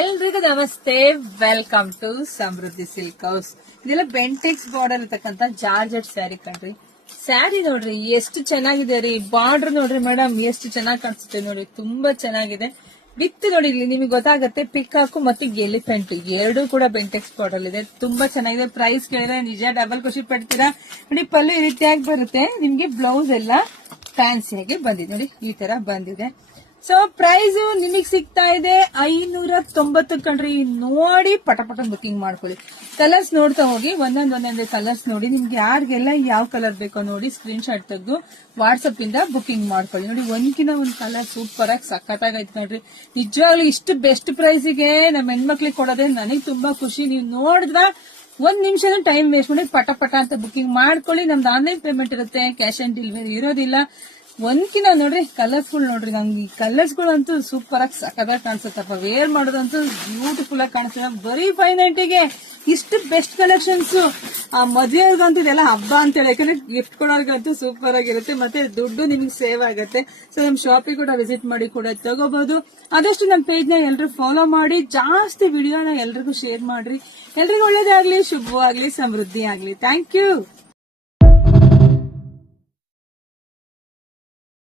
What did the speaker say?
ಎಲ್ರಿಗೂ ನಮಸ್ತೆ, welcome to Samruddhi silk house. ಇದೆಲ್ಲ ಬೆಂಟೆಕ್ಸ್ ಬಾರ್ಡರ್ ಇರತಕ್ಕಂತ ಜಾರ್ಜೆಟ್ ಸ್ಯಾರಿ ಕಣ್ರಿ. ಸ್ಯಾರಿ ನೋಡ್ರಿ ಎಷ್ಟು ಚೆನ್ನಾಗಿದೆ ರೀ. ಬಾರ್ಡರ್ ನೋಡ್ರಿ ಮೇಡಮ್ ಎಷ್ಟು ಚೆನ್ನಾಗಿ ಕಾಣಿಸುತ್ತೆ ನೋಡಿ, ತುಂಬಾ ಚೆನ್ನಾಗಿದೆ. ವಿತ್ ನೋಡಿ ಇಲ್ಲಿ ನಿಮಗೆ ಗೊತ್ತಾಗುತ್ತೆ ಪಿಕಾಕು ಮತ್ತು ಎಲಿಫೆಂಟ್ ಎರಡೂ ಕೂಡ ಬೆಂಟೆಕ್ಸ್ ಬಾರ್ಡರ್ ಇದೆ. ತುಂಬಾ ಚೆನ್ನಾಗಿದೆ. ಪ್ರೈಸ್ ಕೇಳಿದ್ರೆ ನಿಜ ಡಬಲ್ ಖುಷಿ ಪಡ್ತೀರಾ ನೋಡಿ. ಪಲ್ಲು ಈ ರೀತಿಯಾಗಿ ಬರುತ್ತೆ ನಿಮ್ಗೆ. ಬ್ಲೌಸ್ ಎಲ್ಲ ಫ್ಯಾನ್ಸಿಯಾಗಿ ಬಂದಿದೆ ನೋಡಿ, ಈ ತರ ಬಂದಿದೆ. ಸೊ ಪ್ರೈಸ್ ನಿಮಗ್ ಸಿಗ್ತಾ ಇದೆ 590 ಕಣ್ರಿ. ನೋಡಿ ಪಟಪಟ ಬುಕಿಂಗ್ ಮಾಡ್ಕೊಳ್ಳಿ. ಕಲರ್ಸ್ ನೋಡ್ತಾ ಹೋಗಿ, ಒಂದೊಂದೇ ಕಲರ್ಸ್ ನೋಡಿ. ನಿಮ್ಗೆ ಯಾರಿಗೆಲ್ಲ ಯಾವ ಕಲರ್ ಬೇಕೋ ನೋಡಿ ಸ್ಕ್ರೀನ್ ಶಾಟ್ ತೆಗೆದು ವಾಟ್ಸ್ಆಪ್ ಇಂದ ಬುಕಿಂಗ್ ಮಾಡ್ಕೊಳ್ಳಿ. ನೋಡಿ ಒಂದ್ಕಿನ ಒಂದ್ ಕಲರ್ ಸೂಪರ್ ಆಗಿ ಸಖತ್ತಾಗೈತೆ ನೋಡ್ರಿ. ನಿಜವಾಗ್ಲೂ ಇಷ್ಟು ಬೆಸ್ಟ್ ಪ್ರೈಸಿಗೆ ನಮ್ಮ ಹೆಣ್ಮಕ್ಳಿಗೆ ಕೊಡೋದೇ ನನಗೆ ತುಂಬಾ ಖುಷಿ. ನೀವು ನೋಡಿದ್ರ ಒಂದ್ ನಿಮಿಷನೂ ಟೈಮ್ ವೇಸ್ಟ್ ಮಾಡಿ ಪಟ ಅಂತ ಬುಕಿಂಗ್ ಮಾಡ್ಕೊಳ್ಳಿ. ನಮ್ದು ಆನ್ಲೈನ್ ಪೇಮೆಂಟ್ ಇರುತ್ತೆ, ಕ್ಯಾಶ್ ಆನ್ ಡೆಲಿವರಿ ಇರೋದಿಲ್ಲ. ಒಂದ್ಕಿನ ನೋಡ್ರಿ ಕಲರ್ಫುಲ್ ನೋಡ್ರಿ. ನಂಗೆ ಈ ಕಲರ್ಸ್ ಗಳಂತೂ ಸೂಪರ್ ಆಗಿ ಸಖತ್ತಾಗಿ ಕಾಣಿಸುತ್ತಪ್ಪ. ವೇರ್ ಮಾಡೋದಂತೂ ಬ್ಯೂಟಿಫುಲ್ ಆಗಿ ಕಾಣಿಸ್ತದೆ. ಬರೀ 590ಗೆ ಇಷ್ಟು ಬೆಸ್ಟ್ ಕಲೆಕ್ಷನ್ಸ್. ಆ ಮದುವೆಗಂತೂ ಇದೆಲ್ಲ ಹಬ್ಬ ಅಂತ ಹೇಳಿ, ಯಾಕಂದ್ರೆ ಗಿಫ್ಟ್ ಕೊಡೋರ್ಗಂತೂ ಸೂಪರ್ ಆಗಿರುತ್ತೆ. ಮತ್ತೆ ದುಡ್ಡು ನಿಮ್ಗೆ ಸೇವ್ ಆಗುತ್ತೆ. ಸೊ ನಮ್ ಶಾಪಿಗೆ ಕೂಡ ವಿಸಿಟ್ ಮಾಡಿ ಕೂಡ ತಗೋಬಹುದು. ಆದಷ್ಟು ನಮ್ ಪೇಜ್ ನ ಎಲ್ರು ಫಾಲೋ ಮಾಡಿ, ಜಾಸ್ತಿ ವಿಡಿಯೋನ ಎಲ್ರಿಗೂ ಶೇರ್ ಮಾಡ್ರಿ. ಎಲ್ರಿಗೂ ಒಳ್ಳೇದಾಗ್ಲಿ, ಶುಭವಾಗ್ಲಿ, ಸಮೃದ್ಧಿ ಆಗ್ಲಿ. Thank you.